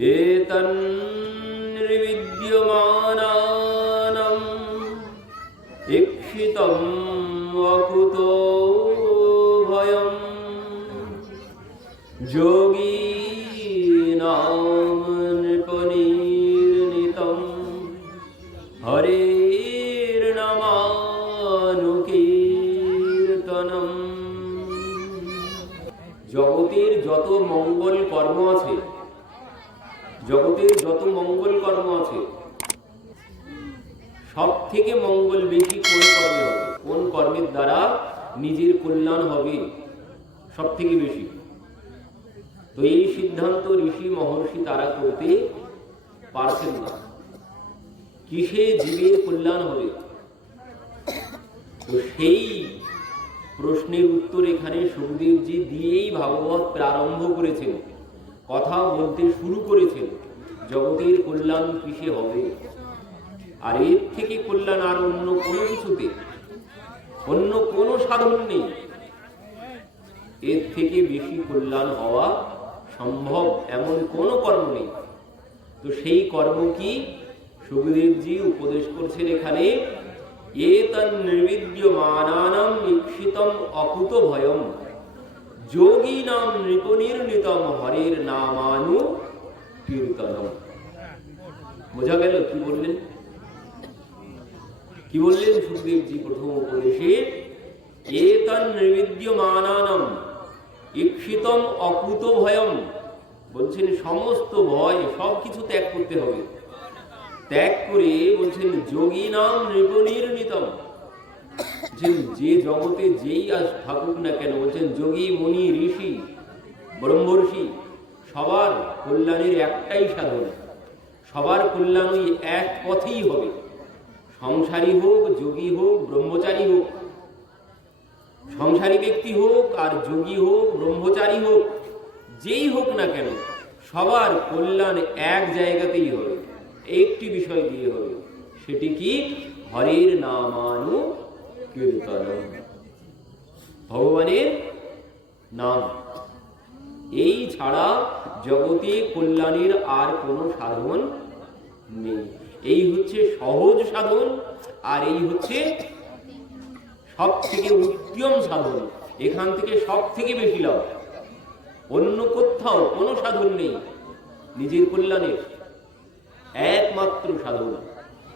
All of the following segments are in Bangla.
एतन्निर्विद्यमानानम् इक्षितं वकुतो भयम् जो থেকে মঙ্গল বেশি কোন কর্মে হবে। কোন কর্মের দ্বারা নিজের কল্যাণ হবে? সব থেকে বেশি। তো এই সিদ্ধান্ত ঋষি মহর্ষি তারা করতে পারছেন না। কিসে জীবের কল্যাণ হবে? তো সেই প্রশ্নের উত্তর এখানে সুখদেবজি দিয়েই ভাগবত প্রারম্ভ করেছেন। কথা বলতে শুরু করেছেন। জগতের কল্যাণ কিসে হবে? আর এর থেকে কল্যাণ আর অন্য কোনো কিছুতে। অন্য কোনো সাধন নেই। এর থেকে বেশি কল্যাণ হওয়া সম্ভব এমন কোনো কর্ম নেই। তো সেই কর্ম কি? সুখদেবজি উপদেশ করছেন এখানে এ তন্নির্বিদ্যমানানাম ঈক্ষিতম অকুত ভয়ম যোগী নাম নৃপনির্ণিতম হরের নামানু কীর্তনম বোঝা গেল কি বললেন? কি বললেন সুখদেবজি প্রথম উপদেশে এতন নির্বিদ্যমানানম ঈক্ষিতম অকুত ভয়ম বলছেন, সমস্ত ভয় সব কিছু ত্যাগ করতে হবে। ত্যাগ করে বলছেন যোগী নাম নৃপনির্ণিতম যে জগতে যেই আজ থাকুক না কেন? বলছেন, যোগী, মুনি, ঋষি, ব্রহ্মর্ষি, সবার কল্যাণের একটাই সাধন। সবার কল্যাণ এক পথেই হবে। সংসারী হোক, যোগী হোক, ব্রহ্মচারী হোক। সংসারী ব্যক্তি হোক আর যোগী হোক, ব্রহ্মচারী হোক, যেই হোক না কেন, সবার কল্যাণ এক জায়গাতেই হবে। একটি বিষয় দিয়ে হবে, সেটি কি? হরের নামানু কীর্তন ভগবানের নাম। এই ছাড়া জগতে কল্যাণের আর কোনো সাধন নেই। এই হচ্ছে সহজ সাধন, আর এই হচ্ছে সব থেকে উদ্যম সাধন। এখান থেকে সব থেকে বেশি লাভ। অন্য কোথাও কোনো সাধন নেই, নিজের কল্যাণের। একমাত্র সাধন।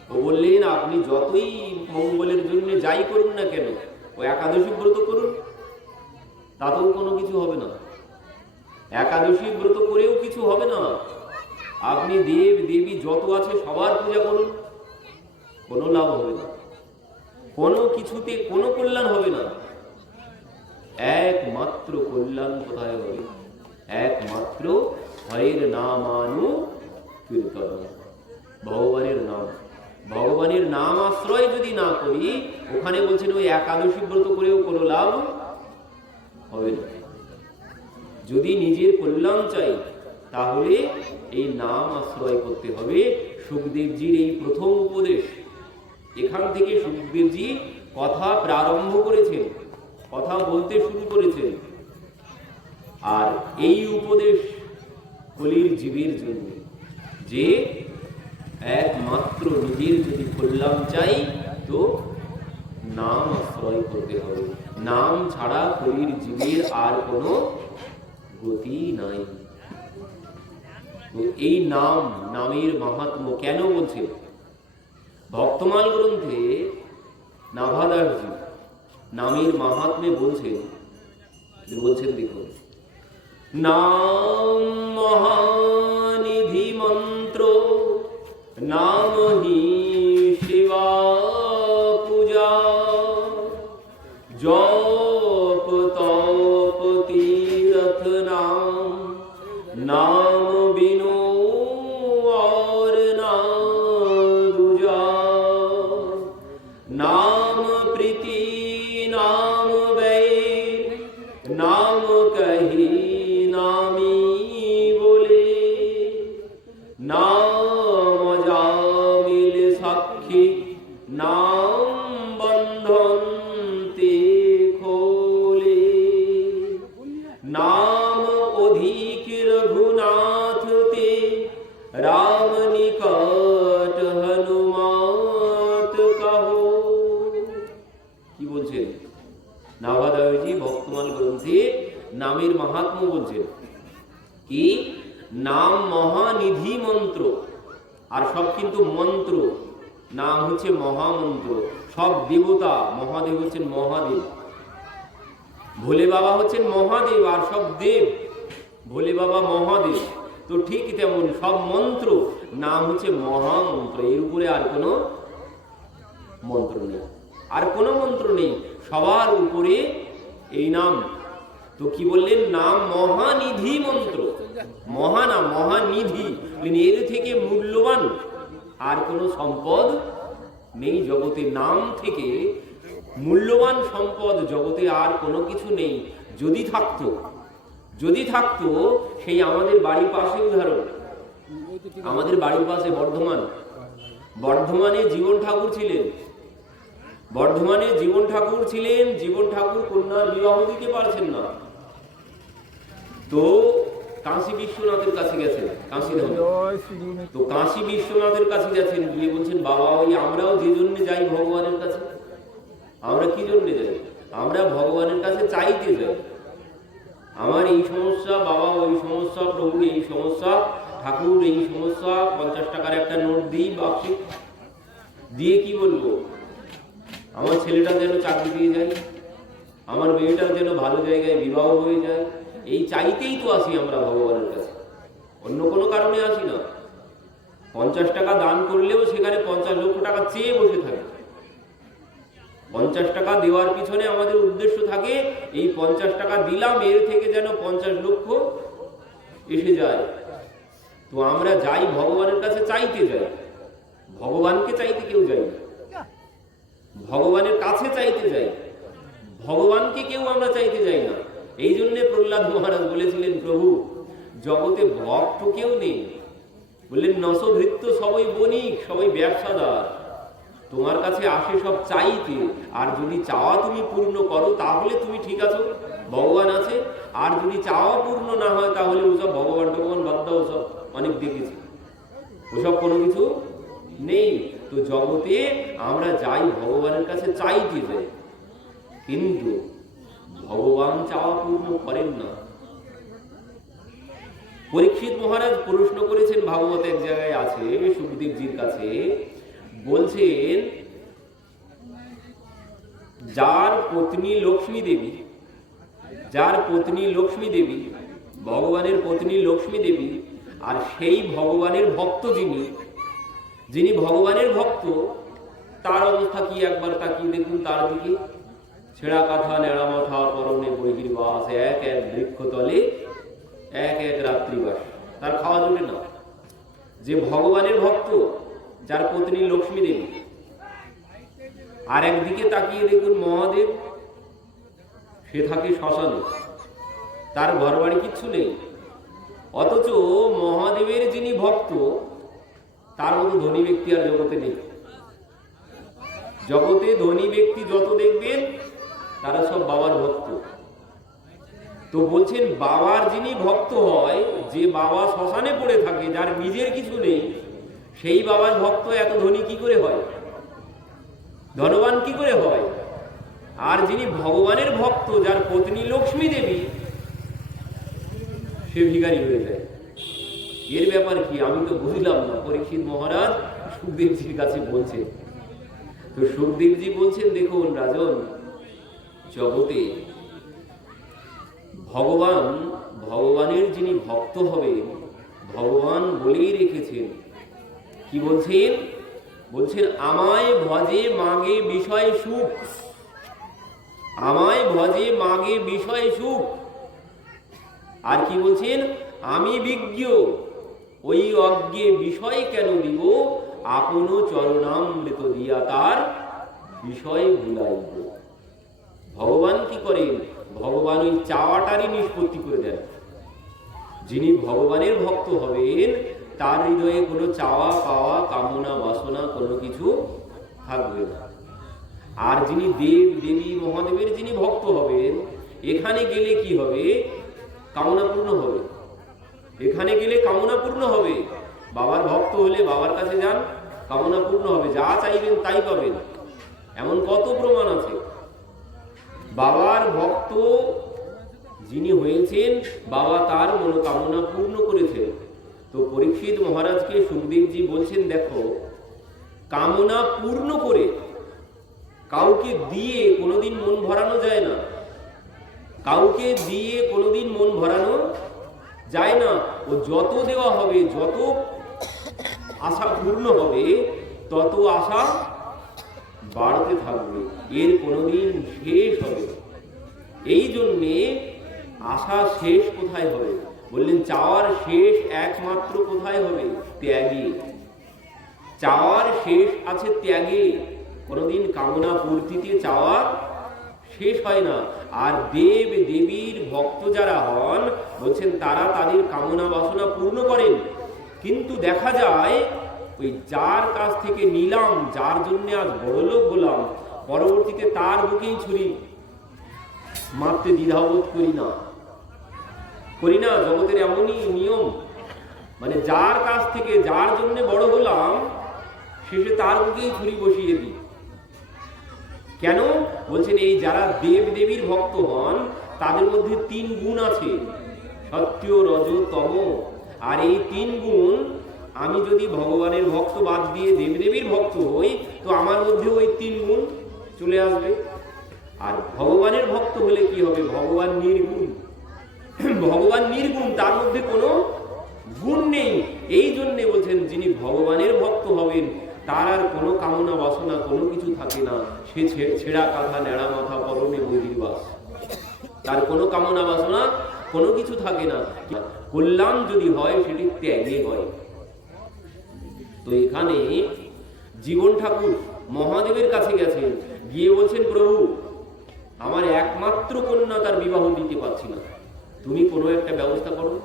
ও বললেন, আপনি যতই মঙ্গলের জন্য যাই করুন না কেন, ও একাদশী ব্রত করুন, তাতেও কোনো কিছু হবে না। একাদশী ব্রত করেও কিছু হবে না। আপনি দেব, দেবী যত আছে সবার পূজা করুন। কোনো লাভ হবে না। কোনো কিছুতে কোনো কল্যাণ হবে না। একমাত্র কল্যাণ কোথায় হবে? একমাত্র হরের নামানু কীর্তন। ভগবানের নাম। ভগবানের নাম আশ্রয় যদি না করি, ওখানে বলছেন ওই একাদশী ব্রত করেও কোনো লাভ হবে না। যদি নিজের কল্যাণ চাই, তাহলে এই নাম আশ্রয় করতে হবে সুখদেবজির এই প্রথম উপদেশ। এখান থেকে সুখদেবজি কথা প্রারম্ভ করেছেন, কথা বলতে শুরু করেছেন। আর এই উপদেশ কলির জীবের জন্য, যে একমাত্র নিজের যদি কল্যাণ চাই, তো নাম আশ্রয় করতে হবে। নাম ছাড়া কলির জীবের আর কোনো গতি নাই। এই নাম, নামের মাহাত্ম্য কেন বলছে? ভক্তমাল গ্রন্থে নাভাদাসজি নামের মাহাত্মে বলছেন বলছেন দেখুন, নাম মহানিধি মন্ত্র, নাম হি শিবা পূজা, জপ তপ তীরথ নাম नाम মহাদেব হচ্ছেন মহাদেব। ভোলে বাবা হচ্ছেন মহাদেব আর সব দেব। ভোলে বাবা মহাদেব। তো ঠিক তেমন সব মন্ত্র, নাম হচ্ছে মহামন্ত্র। এর উপরে আর কোনো মন্ত্র নেই। আর কোনো মন্ত্র নেই। সবার উপরে এই নাম। তো কি বললেন? নাম মহানিধি মন্ত্র। মহানাম মহানিধি। এর থেকে মূল্যবান। আর কোনো সম্পদ নেই জগতে নাম থেকে। মূল্যবান সম্পদ জগতে আর কোনো কিছু নেই। যদি থাকতো যদি থাকতো, সেই আমাদের বাড়ির পাশে উদাহরণ। আমাদের বাড়ির পাশে বর্ধমান। বর্ধমানে জীবন ঠাকুর ছিলেন। বর্ধমানে জীবন ঠাকুর ছিলেন, জীবন ঠাকুর কন্যার বিবাহ দিতে পারছেন না। তো কাশী বিশ্বনাথের কাছে গেছেন, কাশী তো কাশী বিশ্বনাথের কাছে গেছেন, গিয়ে বলছেন, বাবা, ওই আমরাও যে জন্য যাই ভগবানের কাছে। আমরা কি জন্য যাই? আমরা ভগবানের কাছে চাইতে যাই। আমার এই সমস্যা, বাবা ওই সমস্যা প্রভু এই সমস্যা, ঠাকুর এই সমস্যা, পঞ্চাশ টাকার একটা নোট দিই বাক্সে দিয়ে কি বলব? আমার ছেলেটা যেন চাকরি পেয়ে যায়, আমার মেয়েটার যেন ভালো জায়গায় বিবাহ হয়ে যায়, এই চাইতেই তো আসি আমরা ভগবানের কাছে। অন্য কোনো কারণে আসি না। পঞ্চাশ টাকা দান করলেও সেখানে পঞ্চাশ লক্ষ টাকা চেয়ে বসে থাকে। পঞ্চাশ টাকা দেওয়ার পিছনে আমাদের উদ্দেশ্য থাকে, এই পঞ্চাশ টাকা দিলাম, এর থেকে যেন পঞ্চাশ লক্ষ এসে যায়। তো আমরা যাই ভগবানের কাছে চাইতে যাই। ভগবানকে চাইতে কেউ যাই ভগবানের কাছে চাইতে যাই। ভগবানকে কেউ আমরা চাইতে যাই না। এই জন্যে প্রহ্লাদ মহারাজ বলেছিলেন, প্রভু, জগতে ভক্ত কেউ নেই। বললেন, নসভৃত্য সবাই বণিক, সবাই ব্যবসাদার। তোমার কাছে আসে সব চাইতে, আর যদি চাওয়া তুমি পূর্ণ করো, তাহলে তুমি ঠিক আছো, ভগবান আছে। আর যদি চাওয়া পূর্ণ না হয়, তাহলে ওসব ভগবান ভগবান বাদ ওসব অনেক দেখেছি। ওসব কোনো কিছু নেই। তো জগতে আমরা যাই ভগবানের কাছে চাইতে যাই, কিন্তু ভগবান চাওয়া পূর্ণ করেন না। পরীক্ষিত মহারাজ প্রশ্ন করেছেন, ভাগবত এক জায়গায় আছে, সুখদেবজির কাছে বলছেন, যার পত্নী লক্ষ্মী দেবী, যার পত্নী লক্ষ্মী দেবী, ভগবানের পত্নী লক্ষ্মী দেবী, আর সেই ভগবানের ভক্ত যিনি যিনি ভগবানের ভক্ত, তার অবস্থা কি একবার তাকিয়ে দেখুন তার দিকে? ছেঁড়া কাঁথা নেড়া মাথা, পরনে বৈগির বাস এক এক বৃক্ষতলে, এক এক রাত্রিবাস। তার খাওয়া জোটে না। যে ভগবানের ভক্ত যার পত্নী লক্ষ্মী দেবী। আর একদিকে তাকিয়ে দেখুন মহাদেব, সে থাকে শ্মশানে। তার ঘর বাড়ি কিচ্ছু নেই। অথচ মহাদেবের যিনি ভক্ত, তার মতো ধনী ব্যক্তি আর জগতে নেই। জগতে ধনী ব্যক্তি যত দেখবেন, তারা সব বাবার ভক্ত। তো বলছেন, বাবার যিনি ভক্ত হয়, যে বাবা শ্মশানে পড়ে থাকে, যার নিজের কিছু নেই সেই বাবার ভক্ত এত ধনী কি করে হয়? ধনবান কি করে হয়? আর যিনি ভগবানের ভক্ত, যার পত্নী লক্ষ্মী দেবী, সে ভিখারি হয়ে যায়। এর ব্যাপার কি? আমি তো বুঝলাম না। পরীক্ষিত মহারাজ সুখদেবজির কাছে বলছে তো সুখদেবজি বলছেন, দেখুন রাজন, জগতে ভগবান, ভগবানের যিনি ভক্ত হবে ভগবান বলেই রেখেছেন কি বলছেন? বলছেন, আমায় ভজে মাগে বিষয় সুখ। আমায় ভজে মাগে বিষয় সুখ। আর কি বলছেন? আমি বিজ্ঞ, ওই অজ্ঞে বিষয় কেন দিব? আপন চরণামৃত দিয়া তার বিষয় ভুলাইব। ভগবান কি করেন? ভগবান ওই চাওয়াটারই নিষ্পত্তি করে দেন। যিনি ভগবানের ভক্ত হবেন তার হৃদয়ে কোনো চাওয়া পাওয়া, কামনা, বাসনা, কোনো কিছু থাকবে না। আর যিনি দেব, দেবী, মহাদেবের যিনি ভক্ত হবেন, এখানে গেলে কি হবে? কামনা পূর্ণ হবে। এখানে গেলে কামনা পূর্ণ হবে। বাবার ভক্ত হলে বাবার কাছে যান, কামনা পূর্ণ হবে। যা চাইবেন তাই পাবেন। এমন কত প্রমাণ আছে। বাবার ভক্ত যিনি হয়েছেন, বাবা তার মনোকামনা পূর্ণ করেছেন। তো পরীক্ষিত মহারাজকে সুখদেবজি বলছেন, দেখো, কামনা পূর্ণ করে কাউকে দিয়ে কোনোদিন মন ভরানো যায় না। কাউকে দিয়ে কোনোদিন মন ভরানো যায় না। ও যত দেওয়া হবে, যত আশা পূর্ণ হবে, তত আশা বাড়তে থাকবে। এর কোনোদিন শেষ হবে এই জন্যে আশা শেষ কোথায় হবে? বললেন, চাওয়ার শেষ একমাত্র কোথায় হবে? ত্যাগে। চাওয়ার শেষ আছে ত্যাগে। কোনোদিন কামনা পূর্তিতে চাওয়া শেষ হয় না। আর দেব দেবীর ভক্ত যারা হন, বলছেন, তারা তাদের কামনা বাসনা পূর্ণ করেন। কিন্তু দেখা যায়, ওই যার কাছ থেকে নিলাম, যার জন্য আজ বড়লোক হলাম, পরবর্তীতে তার বুকেই ছুরি। মারতে দ্বিধাবোধ করি না। করি না, জগতের এমনই নিয়ম। মানে যার কাছ থেকে, যার জন্য বড় হলাম শেষে তার বুকেই ছুরি বসিয়ে দিই। কেন? বলছেন, এই যারা দেব দেবীর ভক্ত হন, তাদের মধ্যে তিন গুণ আছে। সত্য, রজ, তম। আর এই তিন গুণ, আমি যদি ভগবানের ভক্ত বাদ দিয়ে দেবদেবীর ভক্ত হই, তো আমার মধ্যে ওই তিন গুণ চলে আসবে। আর ভগবানের ভক্ত হলে কি হবে? ভগবান নির্গুণ। ভগবান নির্গুণ, তার মধ্যে কোনো গুণ নেই। এই জন্যে বলছেন, যিনি ভগবানের ভক্ত হবেন, তার আর কোনো কামনা বাসনা, কোনো কিছু থাকে না। সে ছেঁড়া কাঁথা নেড়া মাথা, পরনে বৈদিবাস তার কোনো কামনা বাসনা, কোনো কিছু থাকে না। কল্যাণ যদি হয়, সেটি ত্যাগে হয়। তো এখানে জীবন ঠাকুর মহাদেবের কাছে গেছেন। গিয়ে বলছেন, প্রভু, আমার একমাত্র কন্যা তার বিবাহ দিতে পারছি না। তুমি কোনো একটা ব্যবস্থা করো।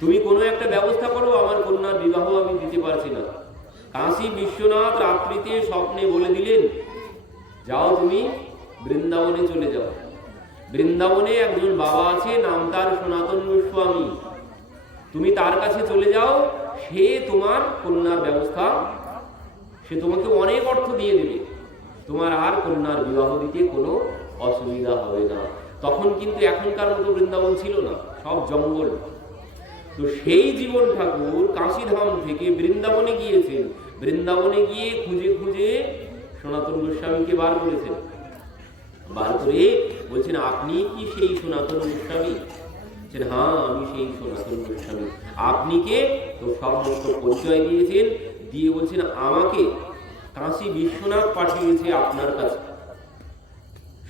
তুমি কোনো একটা ব্যবস্থা করো, আমার কন্যার বিবাহ আমি দিতে পারছি না। কাশী বিশ্বনাথ রাত্রিতে স্বপ্নে বলে দিলেন, যাও তুমি বৃন্দাবনে চলে যাও। বৃন্দাবনে একজন বাবা আছে, নাম তার সনাতন গোস্বামী। তুমি তার কাছে চলে যাও, সে তোমার কন্যার ব্যবস্থা, সে তোমাকে অনেক অর্থ দিয়ে দেবে। তোমার আর কন্যার বিবাহ দিতে কোনো অসুবিধা হবে না। তখন কিন্তু এখনকার মতো বৃন্দাবন ছিল না, সব জঙ্গল। তো সেই জীবন ঠাকুর কাশিধাম থেকে বৃন্দাবনে গিয়েছেন। বৃন্দাবনে গিয়ে খুঁজে খুঁজে সনাতন গোস্বামীকে বার করেছেন। বার করে বলছেন, আপনি কি সেই সনাতন গোস্বামী? হ্যাঁ আমি সেই সনাতন গোস্বামী। আপনি কে? তো সমস্ত পরিচয় দিয়েছেন। দিয়ে বলছেন, আমাকে কাশী বিশ্বনাথ পাঠিয়েছে আপনার কাছে।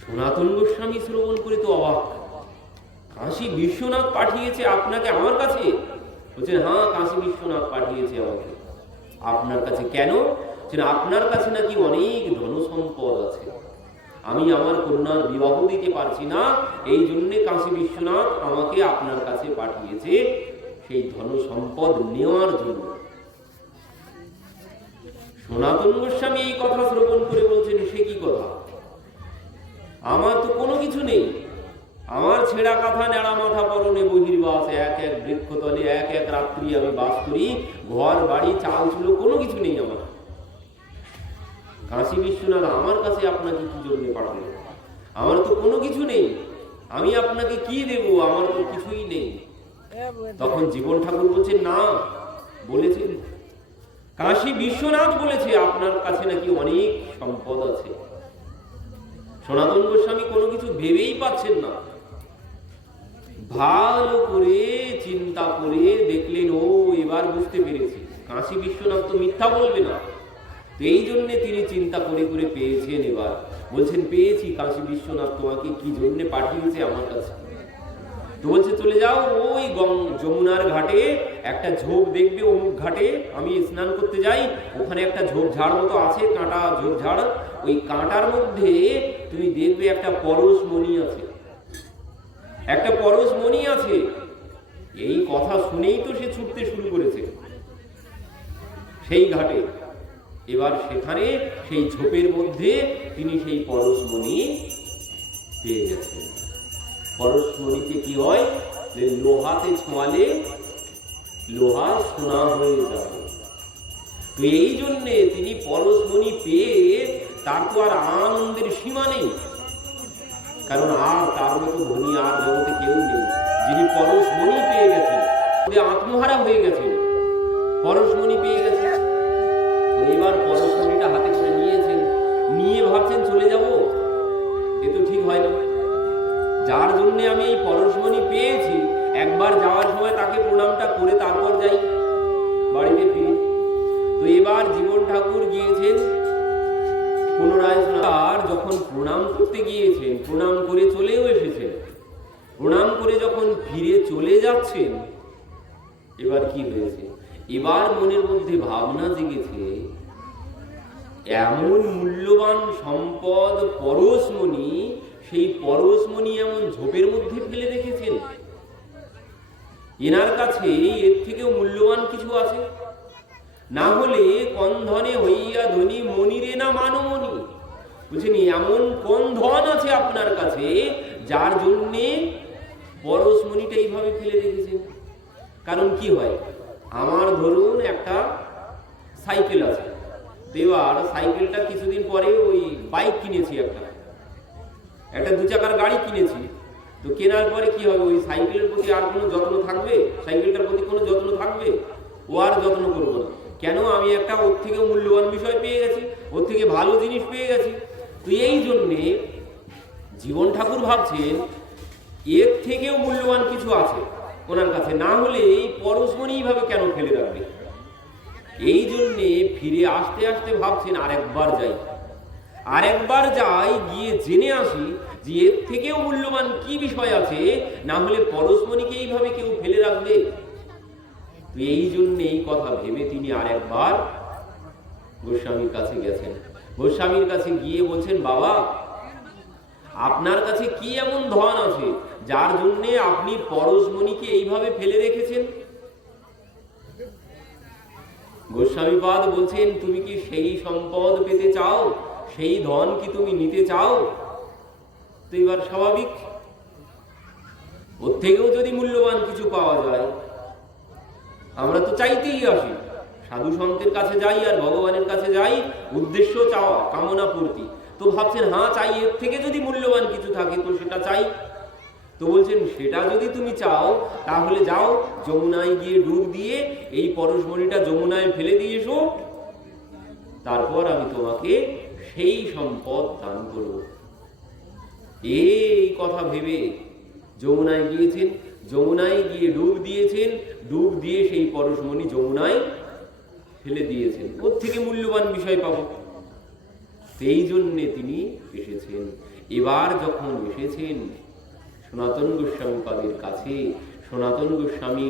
সনাতন গোস্বামী শ্রবণ করে তো অবাক। কাশী বিশ্বনাথ পাঠিয়েছে আপনাকে আমার কাছে? বলছেন হ্যাঁ কাশী বিশ্বনাথ পাঠিয়েছে আমাকে। আপনার কাছে কেন? আপনার কাছে নাকি অনেক ধনসম্পদ আছে। আমি আমার কন্যার বিবাহ দিতে পারছি না, এই জন্যে কাশী বিশ্বনাথ আমাকে আপনার কাছে পাঠিয়েছে সেই ধন সম্পদ নেওয়ার জন্য। সনাতন গোস্বামী এই কথা শ্রবণ করে বলছেন, সে কি কথা? আমার তো কোনো কিছু নেই। আমার ছেঁড়া কাঁথা নেড়া মাথা পরনে বহির্বাস, এক এক বৃক্ষতলে, এক এক রাত্রি আমি বাস করি, ঘর, বাড়ি, চাল, চুলো, কোনো কিছু নেই আমার। কাশী বিশ্বনাথ, আমার কাছে আপনাকে কি জন্য পাঠালেন আমার তো কোনো কিছু নেই। আমি আপনাকে কি দেব? আমার তো কিছুই নেই। তখন জীবন ঠাকুর বলছেন, না। বলেছেন, কাশী বিশ্বনাথ বলেছে, আপনার কাছে নাকি অনেক সম্পদ আছে। সনাতন গোস্বামী কোনো কিছু ভেবেই পাচ্ছেন না। ভালো করে, চিন্তা করে দেখলেন, ও, এবার বুঝতে পেরেছি। কাশী বিশ্বনাথ তো মিথ্যা বলবে না। এই জন্য তিনি চিন্তা করে করে পেয়েছেন এবার। বলছেন, পেয়েছি, কাশী বিশ্বনাথ তোমাকে কি জন্য পাঠিয়েছে আমার কাছে? তো বলছে, চলে যাও ওই যমুনার ঘাটে, একটা ঝোপ দেখবে অমুক ঘাটে। আমি স্নান করতে যাই, ওখানে একটা ঝোপঝাড় মতো আছে, কাঁটা ঝোপঝাড়। ওই কাঁটার মধ্যে তুমি দেখবে একটা পরশ মণি আছে, একটা পরশ মণি আছে, এই কথা শুনেই তো সে ছুটতে শুরু করেছে। সেই ঘাটে, এবার সেখানে সেই ঝোপের মধ্যে তিনি সেই পরশমণি পেয়ে গেছেন। পরশমণিতে কি হয় যে লোহাতে ছোঁয়ালে লোহা সোনা হয়ে যাবে তো এই জন্যে তিনি পরশমণি পেয়ে তার তো আর আনন্দের সীমা নেই। কারণ আর তার মতো ধনী আর জগতে কেউ নেই, যিনি পরশমণি পেয়ে গেছেন। যে আত্মহারা হয়ে গেছেন। পরশমণি পেয়ে গেছেন। তো এবার পরশমণিটা হাতে করে নিয়েছেন। নিয়ে ভাবছেন, চলে যাব? এ তো ঠিক হয় না যার জন্য আমি এই পরশমণি পেয়েছি, একবার যাওয়ার সময় তাকে প্রণামটা করে তারপর যাই বাড়িতে ফিরে। তো এবার জীবন ঠাকুর গিয়েছেন পুনরায় যখন প্রণাম করতে গিয়েছেন, প্রণাম করে চলেও এসেছেন, প্রণাম করে যখন ফিরে চলে যাচ্ছেন, এবার কি হয়েছে? এবার মনের মধ্যে ভাবনা জেগেছে, এমন মূল্যবান সম্পদ পরশমণি, সেই পরশমণি এমন ঝোপের মধ্যে ফেলে রেখেছেন। এনার কাছে এর থেকেও মূল্যবান কিছু আছে। না হলে কোন ধনে হইয়া ধনী মনিরে না মানো মানমণি। বুঝছেন এমন কোন ধন আছে আপনার কাছে, যার জন্যে পরশমণিটা এইভাবে ফেলে রেখেছেন কারণ কি হয়? আমার ধরুন একটা সাইকেল আছে। এবার সাইকেলটা কিছুদিন পরে ওই বাইক কিনেছি একটা। একটা দু চাকার গাড়ি কিনেছি। তো কেনার পরে কি হবে? ওই সাইকেলের প্রতি আর কোনো যত্ন থাকবে? সাইকেলটার প্রতি কোনো যত্ন থাকবে? ও আর যত্ন করব না। কেন আমি একটা ওর থেকে মূল্যবান বিষয় পেয়ে গেছি? ওর থেকে ভালো জিনিস পেয়ে গেছি। তো এই জন্যে জীবন ঠাকুর ভাবছেন, এর থেকেও মূল্যবান কিছু আছে ওনার কাছে। না হলে এই পরশমণি কেন ফেলে রাখবে? এই জন্যে ফিরে আসতে আসতে ভাবছেন আরেকবার যাই। আরেকবার যাই, গিয়ে জেনে আসি যে এর থেকেও মূল্যবান কি বিষয় আছে। না হলে পরশমণিকে এইভাবে কেউ ফেলে রাখবে? তো এই জন্য এই কথা ভেবে তিনি আরেকবার গোস্বামীর কাছে গেছেন। গোস্বামীর কাছে গিয়ে বলছেন, বাবা, আপনার কাছে কি এমন ধন আছে যার জন্যে আপনি পরশমণিকে এইভাবে ফেলে রেখেছেন? গোস্বামীপাদ বলছেন, তুমি কি সেই সম্পদ পেতে চাও? সেই ধন কি তুমি নিতে চাও? তো এবার স্বাভাবিক, ওর থেকেও যদি মূল্যবান কিছু পাওয়া যায় আমরা তো চাইতেই আসি। সাধু সন্তের কাছে যাই আর ভগবানের কাছে যাই, উদ্দেশ্য চাওয়া, কামনা পূর্তি। তো ভাবছেন হ্যাঁ চাই, এর থেকে যদি মূল্যবান কিছু থাকে, তো সেটা চাই। তো বলছেন, সেটা যদি তুমি চাও, তাহলে যাও, যমুনায় গিয়ে ডুব দিয়ে এই পরশমণিটা যমুনায় ফেলে দিয়ে এসো। তারপর আমি তোমাকে সেই সম্পদ দান করব। এই কথা ভেবে যমুনায় গিয়েছেন। যমুনায় গিয়ে ডুব দিয়েছেন, ডুব দিয়ে সেই পরশমণি যমুনায় ফেলে দিয়েছেন। ওর থেকে মূল্যবান বিষয় পাবো? সেই জন্যে তিনি এসেছেন। এবার যখন এসেছেন, সনাতন গোস্বামী পাদের কাছে, সনাতন গোস্বামী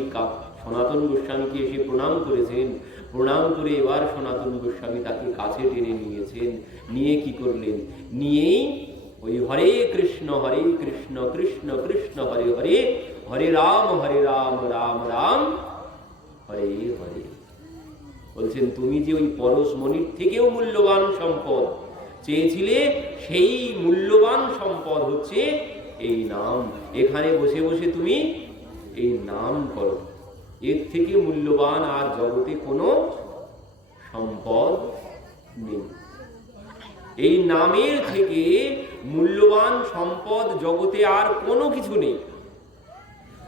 সনাতন গোস্বামীকে এসে প্রণাম করেছেন। প্রণাম করে এবার সনাতন গোস্বামী তাকে কাছে টেনে নিয়েছেন। নিয়ে কি করলেন? নিয়েই ওই হরে কৃষ্ণ হরে কৃষ্ণ কৃষ্ণ কৃষ্ণ, হরে হরে হরে রাম হরে রাম রাম রাম। হরে হরে। বলছেন, তুমি যে ওই পরশমণির থেকেও মূল্যবান সম্পদ চেয়েছিলে, সেই মূল্যবান সম্পদ হচ্ছে এই নাম। এখানে বসে বসে তুমি এই নাম করো। এর থেকে মূল্যবান আর জগতে কোনো সম্পদ নেই। এই নামের থেকে মূল্যবান সম্পদ জগতে আর কোনো কিছু নেই।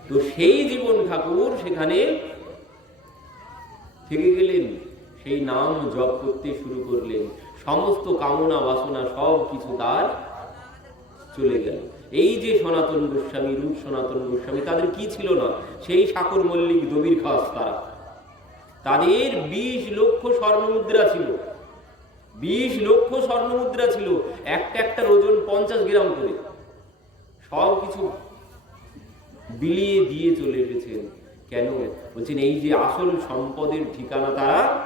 তো সেই জীবন ঠাকুর সেখানে থেকে গেলেন, সেই নাম জপ করতে শুরু করলেন, সমস্ত কামনা বাসনা সব কিছু তার চলে গেল। এই যে সনাতন গোস্বামী রূপ, সনাতন গোস্বামী, তাদের কি ছিল না? সেই সাকর মল্লিক, দবির খাস তারা। তাদের বিশ লক্ষ স্বর্ণমুদ্রা ছিল। বিশ লক্ষ স্বর্ণমুদ্রা ছিল, একটা একটার ওজন পঞ্চাশ গ্রাম করে। সব কিছু বিলিয়ে দিয়ে চলে এসেছেন। কেন? বলছেন, এই যে আসল সম্পদের ঠিকানা তারা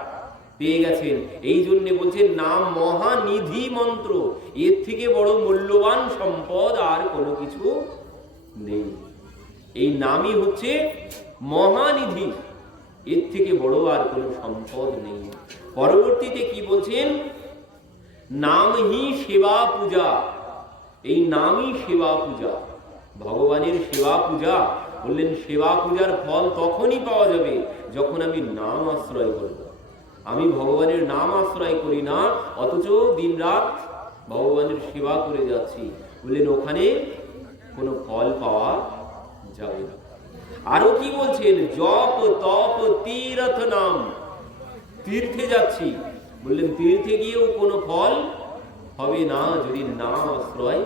পেয়ে গেছেন। এই জন্য বলছেন নাম মহানিধি মন্ত্র। এর থেকে বড় মূল্যবান সম্পদ আর কোনো কিছু নেই। এই নামই হচ্ছে মহানিধি। এর থেকে বড় আর কোনো সম্পদ নেই। পরবর্তীতে কি বলছেন? নামহি সেবা পূজা। এই নামই সেবা পূজা। ভগবানের সেবা পূজা বললেন, সেবা পূজার ফল তখনই পাওয়া যাবে যখন আমি নাম আশ্রয় করব। আমি ভগবানের নাম আশ্রয় করি না, অথচ দিনরাত ভগবানের সেবা করে যাচ্ছি। বললেন, ওখানে কোনো ফল পাওয়া যাবে না। আরও কি বলছেন, জপ, তপ, তীরথ নাম, তীর্থে যাচ্ছি। বললেন, তীর্থে গিয়েও কোনো ফল হবে না যদি নাম আশ্রয়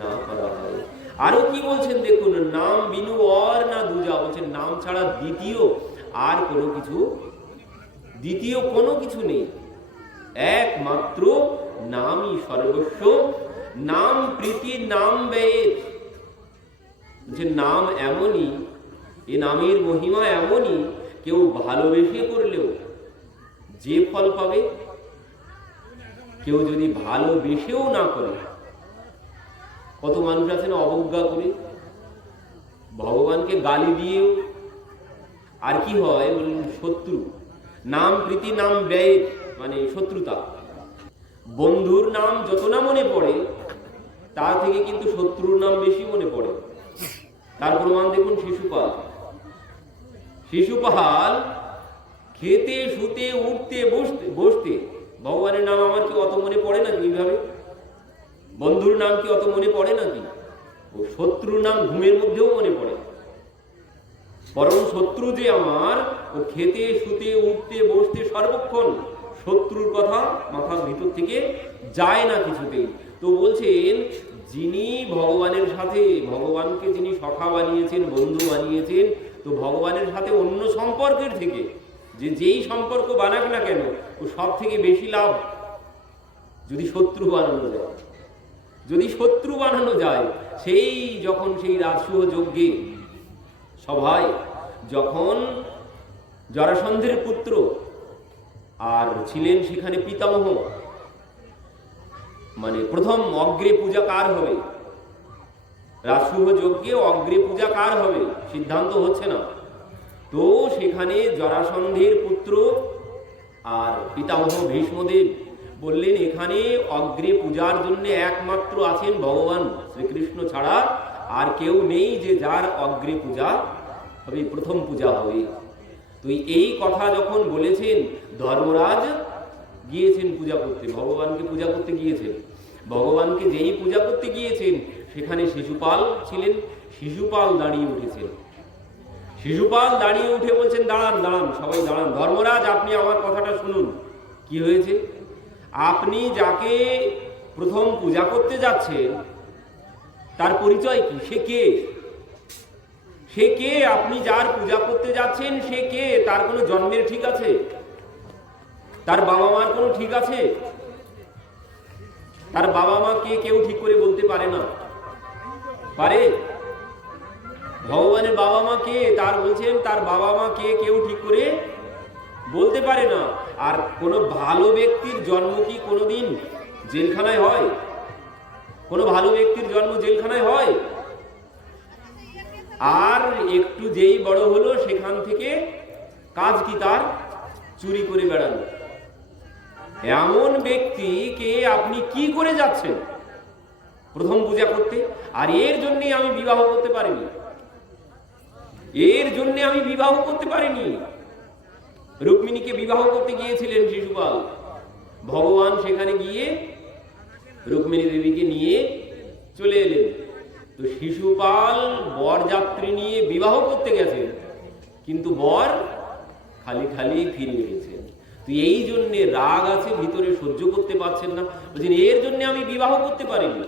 না করা হয়। আরও কি বলছেন দেখুন, নাম বিনু অর না দুজা, বলছেন নাম ছাড়া দ্বিতীয় আর কোনো কিছু, দ্বিতীয় কোনো কিছু নেই। একমাত্র নামই সর্বস্ব নাম প্রীতি, নাম ব্যয়ের যে নাম এমনই, এ নামের মহিমা এমনই, কেউ ভালোবেসে করলেও যে ফল পাবে, কেউ যদি ভালোবেসেও না করে কত মানুষ আছেন অবজ্ঞা করে? ভগবানকে গালি দিয়েও আর কি হয়? বলুন, শত্রু। নাম প্রীতি, নাম ব্যয়ের মানে শত্রুতা। বন্ধুর নাম যত না মনে পড়ে তার থেকে কিন্তু শত্রুর নাম বেশি মনে পড়ে। তার প্রমাণ দেখুন শিশুপাল। শিশুপাল খেতে, শুতে, উঠতে, বসতে বসতে। ভগবানের নাম আমার কি অত মনে পড়ে না এইভাবে? বন্ধুর নাম কি অত মনে পড়ে নাকি? ও শত্রুর নাম ঘুমের মধ্যেও মনে পড়ে। বরং শত্রু যে আমার, ও খেতে, শুতে, উঠতে, বসতে সর্বক্ষণ শত্রুর কথা মাথার ভিতর থেকে যায় না কিছুতেই। তো বলছেন, যিনি ভগবানের সাথে, ভগবানকে যিনি সখা বানিয়েছেন, বন্ধু বানিয়েছেন, তো ভগবানের সাথে অন্য সম্পর্কের থেকে, যে যেই সম্পর্ক বানাক না কেন, ও সব থেকে বেশি লাভ যদি শত্রু বানানো যায়। যদি শত্রু বানানো যায়, সেই যখন সেই রাজসূহ যজ্ঞে, সভায় যখন জরাসন্ধের পুত্র আর ছিলেন সেখানে পিতামহ মানে প্রথম অগ্রে পূজা কার হবে, রাজসূহ যজ্ঞে অগ্রে পূজা কার হবে, সিদ্ধান্ত হচ্ছে না। তো সেখানে জরাসন্ধের পুত্র আর পিতামহ ভীষ্মদেব বললেন, এখানে অগ্রে পূজার জন্য একমাত্র আছেন ভগবান শ্রীকৃষ্ণ ছাড়া আর কেউ নেই যে যার অগ্রে পূজা হবে, প্রথম পূজা হবে। তো এই কথা যখন বলেছেন, ধর্মরাজ গিয়েছেন পূজা করতে, ভগবানকে পূজা করতে গিয়েছেন। ভগবানকে যেই পূজা করতে গিয়েছেন, সেখানে শিশুপাল ছিলেন, শিশুপাল দাঁড়িয়ে উঠেছেন। শিশুপাল দাঁড়িয়ে উঠে বলছেন, দাঁড়ান দাঁড়ান, সবাই দাঁড়ান। ধর্মরাজ, আপনি আমার কথাটা শুনুন। কি হয়েছে? আপনি যাকে প্রথম পূজা করতে যাচ্ছেন, তার পরিচয় কি? সে কে? সে কে? আপনি যার পূজা করতে যাচ্ছেন, সে কে? তার কোনো জন্মের ঠিক আছে? তার বাবা মার কোনো ঠিক আছে? তার বাবা মা কে কেউ ঠিক করে বলতে পারে না। পারে? ভগবানের বাবা মা কে তার বলছেন, তার বাবা মা কে কেউ ঠিক করে বলতে পারে না। আর কোনো ভালো ব্যক্তির জন্ম কি কোনোদিন জেলখানায় হয়? কোনো ভালো ব্যক্তির জন্ম জেলখানায় হয়? আর একটু যেই বড় হলো, সেখান থেকে কাজ কি তার? চুরি করে বেড়ানো এমন ব্যক্তিকে আপনি কি করে যাচ্ছেন? প্রথম পূজা করতে। আর এর জন্যে আমি বিবাহ করতে পারিনি। এর জন্যে আমি বিবাহ করতে পারিনি। রুক্মিণীকে বিবাহ করতে গিয়েছিলেন শিশুপাল। ভগবান সেখানে গিয়ে রুক্মিণী দেবীকে নিয়ে চলে এলেন। তো শিশুপাল বরযাত্রী নিয়ে বিবাহ করতে গেছেন কিন্তু বর খালি খালি ফিরে এসেছেন তো এই জন্যে রাগ আছে, ভিতরে সহ্য করতে পারছেন না। বলছেন, এর জন্য আমি বিবাহ করতে পারিনি।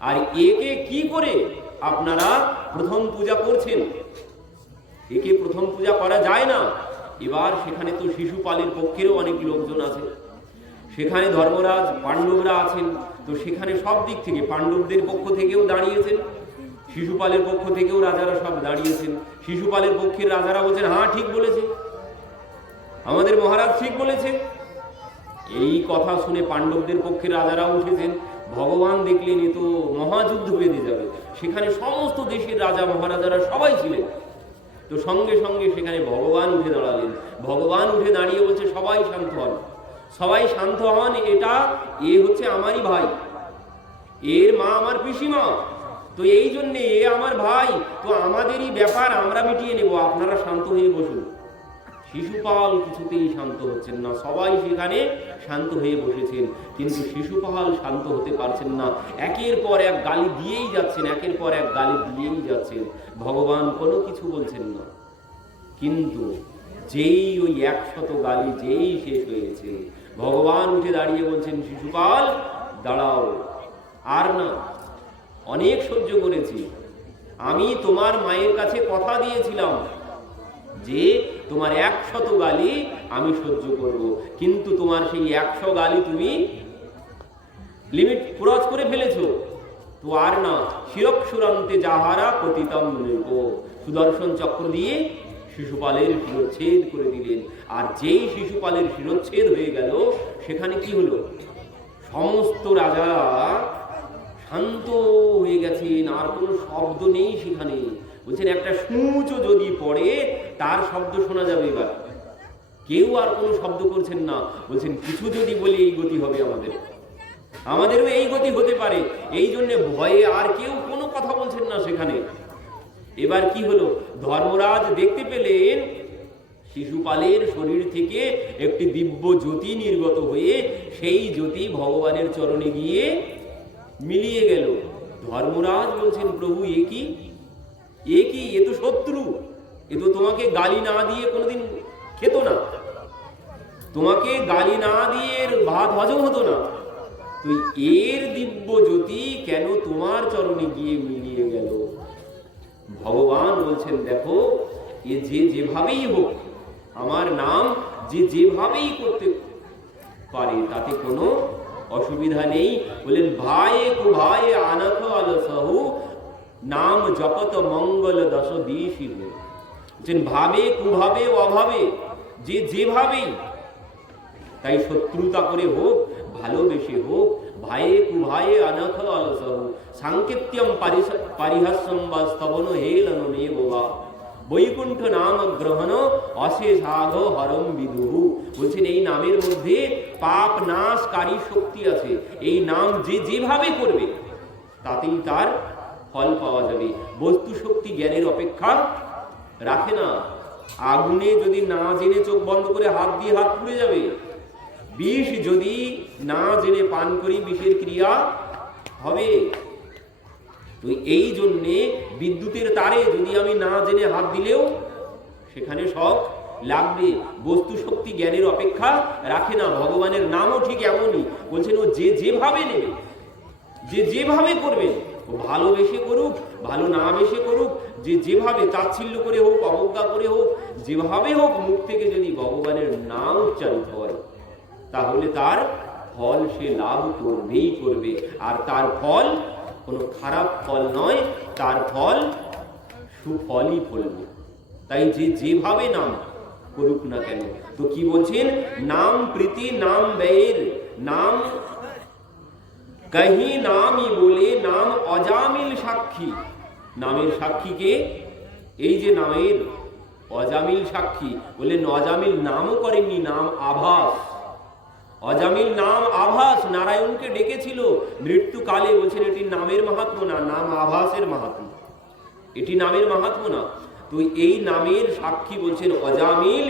আর একে কি করে আপনারা প্রথম পূজা করছেন? একে প্রথম পূজা করা যায় না। এবার সেখানে তো শিশুপালের পক্ষেরও অনেক লোকজন আছে। সেখানে ধর্মরাজ, পাণ্ডবরা আছেন, তো সেখানে সব দিক থেকে পাণ্ডবদের পক্ষ থেকেও দাঁড়িয়েছেন, শিশুপালের পক্ষ থেকেও রাজারা সব দাঁড়িয়েছেন। শিশুপালের পক্ষের রাজারা বলছেন হ্যাঁ ঠিক বলেছে। আমাদের মহারাজ ঠিক বলেছে। এই কথা শুনে পাণ্ডবদের পক্ষের রাজারা উঠেছেন। ভগবান দেখলেন এ তো মহাযুদ্ধ বেঁধে যাবে। সেখানে সমস্ত দেশের রাজা মহারাজারা সবাই ছিলেন। তো সঙ্গে সঙ্গে সেখানে ভগবান উঠে দাঁড়ালেন। ভগবান উঠে দাঁড়িয়ে বলছে, সবাই শান্ত হন। সবাই শান্ত হন, এটা, এ হচ্ছে আমারই ভাই। এর মা আমার পিসিমা। তো এই জন্যে এ আমার ভাই। তো আমাদেরই ব্যাপার, আমরা মিটিয়ে নেব। আপনারা শান্ত হয়ে বসুন। শিশুপাল কিছুতেই শান্ত হচ্ছেন না। সবাই সেখানে শান্ত হয়ে বসেছেন, কিন্তু শিশুপাল শান্ত হতে পারছেন না। একের পর এক গালি দিয়েই যাচ্ছেন, একের পর এক গালি দিয়েই যাচ্ছেন। ভগবান কোনো কিছু বলছেন না। কিন্তু যেই ওই একশত গালি যেই শেষ হয়েছে, ভগবান উঠে দাঁড়িয়ে বলছেন, শিশুপাল, দাঁড়াও। আর না, অনেক সহ্য করেছি। আমি তোমার মায়ের কাছে কথা দিয়েছিলাম যে তোমার একশত গালি আমি সহ্য করব। কিন্তু তোমার সেই একশো গালি তুমি লিমিট ক্রস করে ফেলেছো। তো আর না শিরক্ষুরান্তে যাহারা পতিতম নৃপ। সুদর্শন চক্র দিয়ে শিশুপালের শিরচ্ছেদ করে দিলেন। আর যেই শিশুপালের শিরচ্ছেদ হয়ে গেল, সেখানে কি হলো? সমস্ত রাজা শান্ত হয়ে গেছেন, আর কোনো শব্দ নেই সেখানে। বলছেন, একটা সূচও যদি পড়ে, তার শব্দ শোনা যাবে এবার। কেউ আর কোনো শব্দ করছেন না। বলছেন, কিছু যদি বলি, এই গতি হবে আমাদের। আমাদেরও এই গতি হতে পারে। এই জন্য ভয়ে আর কেউ কোনো কথা বলছেন না সেখানে। এবার কি হলো? ধর্মরাজ দেখতে পেলেন, শিশুপালের শরীর থেকে একটি দিব্য জ্যোতি নির্গত হয়ে সেই জ্যোতি ভগবানের চরণে গিয়ে মিলিয়ে গেল। ধর্মরাজ বলছেন, প্রভু, এ কি? এ কি? এ তো শত্রু। এ তো তোমাকে গালি না দিয়ে কোনোদিন খেত না। তোমাকে গালি না দিয়ে ভাত হজম হতো না। তুই এর দিব্য জ্যোতি কেন তোমার চরণে গিয়ে মিলিয়ে গেল? ভগবান বলছেন, দেখো, এ যে যেভাবেই হোক, আমার নাম যে যেভাবেই করতে পারে, তাতে কোনো অসুবিধা নেই। বলেন ভায়ে কুভায়ে আনখ আলসহু নাম জপত মঙ্গল দশ দিশিব বলছেন ভাবে, কুভাবে অভাবে, যে যেভাবেই তাই শত্রুতা করে হোক, ভালোবেসে হোক ভাইয়ে কুভায়ে অনখ অলসহ, সাংকেত্যম পারিহাস্যম বা স্তবন হেলন নে বাবা বৈকুণ্ঠ নাম গ্রহণ অশেষাঘ হরম বিদুহু। বলছেন, এই নামের মধ্যে পাপ নাশকারী শক্তি আছে। এই নাম যে যেভাবে করবে, তাতেই তার ফল পাওয়া যাবে। বস্তু শক্তি জ্ঞানের অপেক্ষা রাখে না। আগুনে যদি না জেনে চোখ বন্ধ করে হাত দিয়ে হাত পুড়ে যাবে। বিষ যদি না জেনে পান করি বিষের ক্রিয়া হবে। তো এই জন্যে বিদ্যুতের তারে যদি আমি না জেনে হাত দিলেও সেখানে সব লাগবে। বস্তু শক্তি জ্ঞানের অপেক্ষা রাখে না। ভগবানের নামও ঠিক এমনই। বলছেন, ও যে যেভাবে নেবে, যে যেভাবে করবেন ভালোবেসে করুক, ভালো না বেশে করুক, যে যেভাবে তাচ্ছিল্য করে হোক, অবজ্ঞা করে হোক, যেভাবে হোক মুখ থেকে যদি ভগবানের নাম উচ্চারিত হয়, তাহলে তার ফল সে লাভ করবেই করবে। আর তার ফল কোনো খারাপ ফল নয়, তার ফল সুফলই ফলবে। তাই যে যেভাবে নাম করুক না কেন, তো কি বলছেন? নাম প্রীতি, নাম ব্যয়ের, নাম কহি নামই বলে নাম অজামিল সাক্ষী। নামের সাক্ষীকে এই যে নামের অজামিল সাক্ষী। বলে অজামিল নামও করেননি, নাম আভাস। অজামিল নাম আভাস নারায়ণকে ডেকেছিল। মৃত্যুকালে বলছেন, এটি নামের মাহাত্ম না, নাম আভাসের মাহাত্ম এটি নামের মাহাত্ম না। তো এই নামের সাক্ষী বলছেন অজামিল